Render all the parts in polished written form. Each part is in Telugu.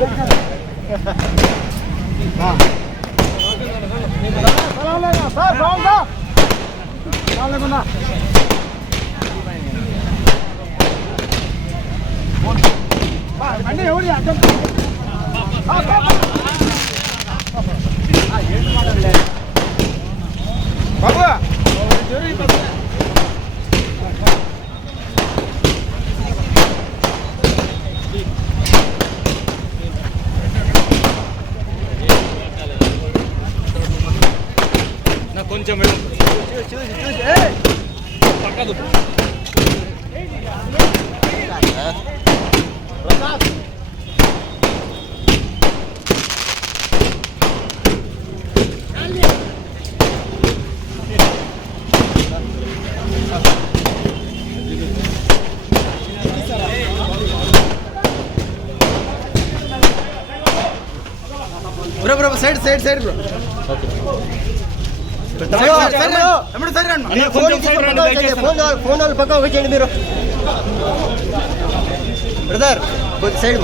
బాబు కొంచెం పక్కదు bro bro side side side bro phone వాళ్ళు పక్క వచ్చేయండి మీరు బ్రదర్ కొద్ది సైడ్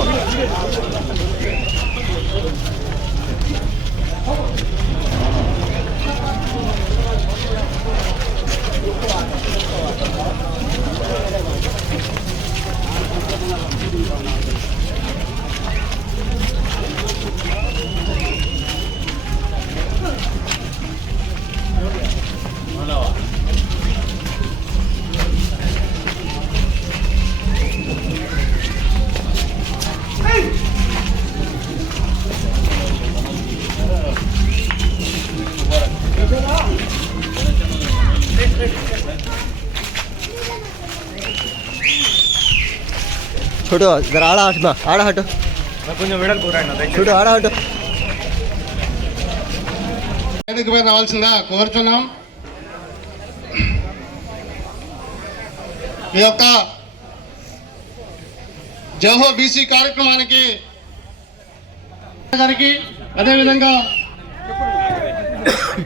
छोटो जरा आड़ा हट ना आड़ा हटो छोटो आड़ा हटो రావాల్సిందా కోరుతున్నాం. ఈ యొక్క జోహో బీసీ కార్యక్రమానికి గారికి అదేవిధంగా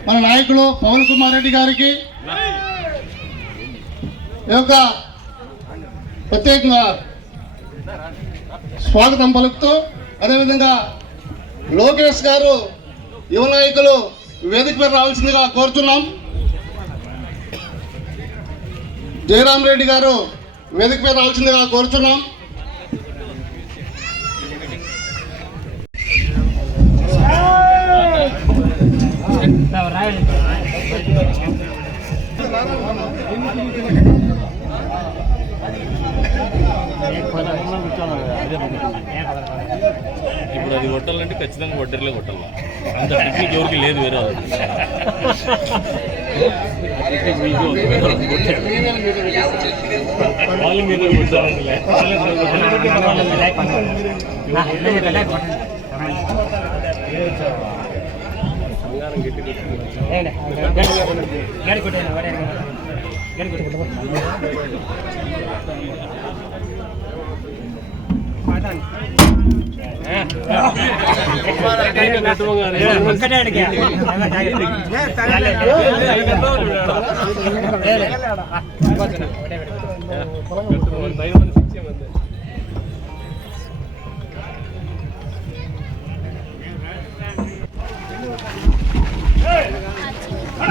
మన నాయకులు పవన్ కుమార్ రెడ్డి గారికి ఈ యొక్క ప్రత్యేకంగా స్వాగతం పలుకుతూ అదేవిధంగా లోకేష్ గారు యువ నాయకులు వేదిక మీద రావాల్సిందిగా కోరుతున్నాం. జయరామ్ రెడ్డి గారు వేదిక మీద రావాల్సిందిగా కోరుతున్నాం. ఇప్పుడు అది కొట్టాలంటే ఖచ్చితంగా ఒడ్డర్లే కొట్టాలి. అంత టెక్నిక్ ఎవరికి లేదు. వేరే వాళ్ళ మీద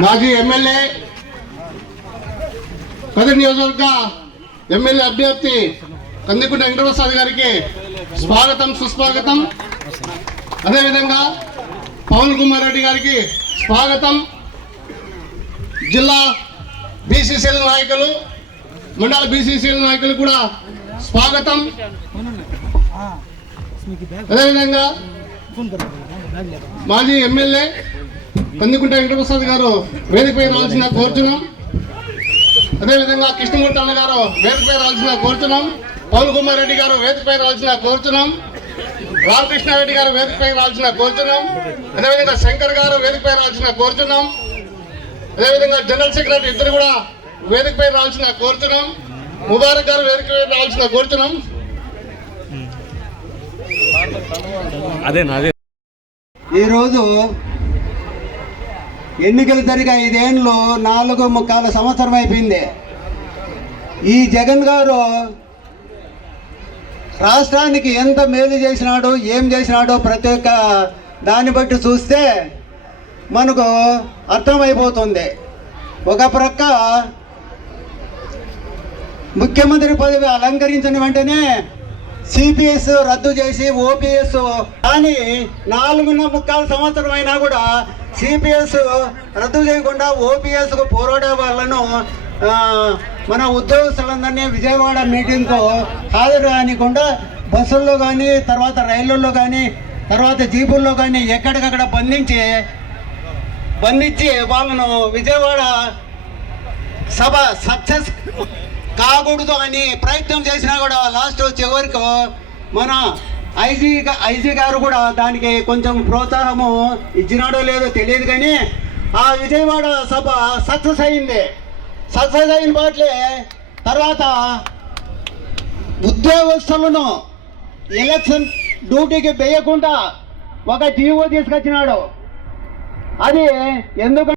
మాజీ ఎమ్మెల్యే కదిరి నియోజకవర్గ ఎమ్మెల్యే అభ్యర్థి కందికుంట వెంకటప్రసాద్ గారికి స్వాగతం సుస్వాగతం. అదేవిధంగా పవన్ కుమార్ రెడ్డి గారికి స్వాగతం. జిల్లా బీసీసీఎల్ నాయకులు మండల బీసీసీఎల్ నాయకులు కూడా స్వాగతం. అదేవిధంగా మాజీ ఎమ్మెల్యే కందికుంట వెంకటప్రసాద్ గారు వేదికపై రావాల్సిన కోరుతున్నాం. అదేవిధంగా కృష్ణమూర్తి అన్న గారు వేదికపై రావాల్సిన కోరుతున్నాం. పవన్ కుమార్ రెడ్డి గారు వేదికపై రావాల్సిన కోరుతున్నాం. రామకృష్ణారెడ్డి గారు వేదికపై రావాల్సిన కోరుతున్నాం. అదేవిధంగా శంకర్ గారు వేదికపై రావాల్సిన కోరుతున్నాం. అదేవిధంగా జనరల్ సెక్రటరీ ఇద్దరు కూడా వేదికపై రావాల్సిన కోరుతున్నాం. ముబారక్ గారు వేదికపై రావాల్సిన కోరుతున్నాం. ఈరోజు ఎన్నికలు జరిగే 5 ఏళ్ళు 4 సంవత్సరం అయిపోయింది. ఈ జగన్ గారు రాష్ట్రానికి ఎంత మేలు చేసినాడో ఏం చేసినాడో ప్రతి ఒక్క దాన్ని బట్టి చూస్తే మనకు అర్థమైపోతుంది. ఒక ప్రక్క ముఖ్యమంత్రి పదవి అలంకరించిన వెంటనే సిపిఎస్ రద్దు చేసి ఓపీఎస్, కానీ 4.25 సంవత్సరం అయినా కూడా సిపిఎస్ రద్దు చేయకుండా ఓపీఎస్కు పోరాడే వాళ్ళను మన ఉద్యోగస్తులందరినీ విజయవాడ మీటింగ్కు హాజరు కానికుండా బస్సుల్లో కానీ, తర్వాత రైళ్ళల్లో కానీ, తర్వాత జీపుల్లో కానీ ఎక్కడికక్కడ బంధించి వాళ్ళను విజయవాడ సభ సక్సెస్ కాకూడదు అని ప్రయత్నం చేసినా కూడా లాస్ట్ చివరికి మన ఐజీ గారు కూడా దానికి కొంచెం ప్రోత్సాహము ఇచ్చినాడో లేదో తెలియదు, కానీ ఆ విజయవాడ సభ సక్సెస్ అయింది. సక్సెస్ అయిన పాటలే తర్వాత ఉద్యోగస్తులను ఎలక్షన్ డ్యూటీకి వేయకుండా ఒక జీవో తీసుకొచ్చినాడు. అది ఎందుకు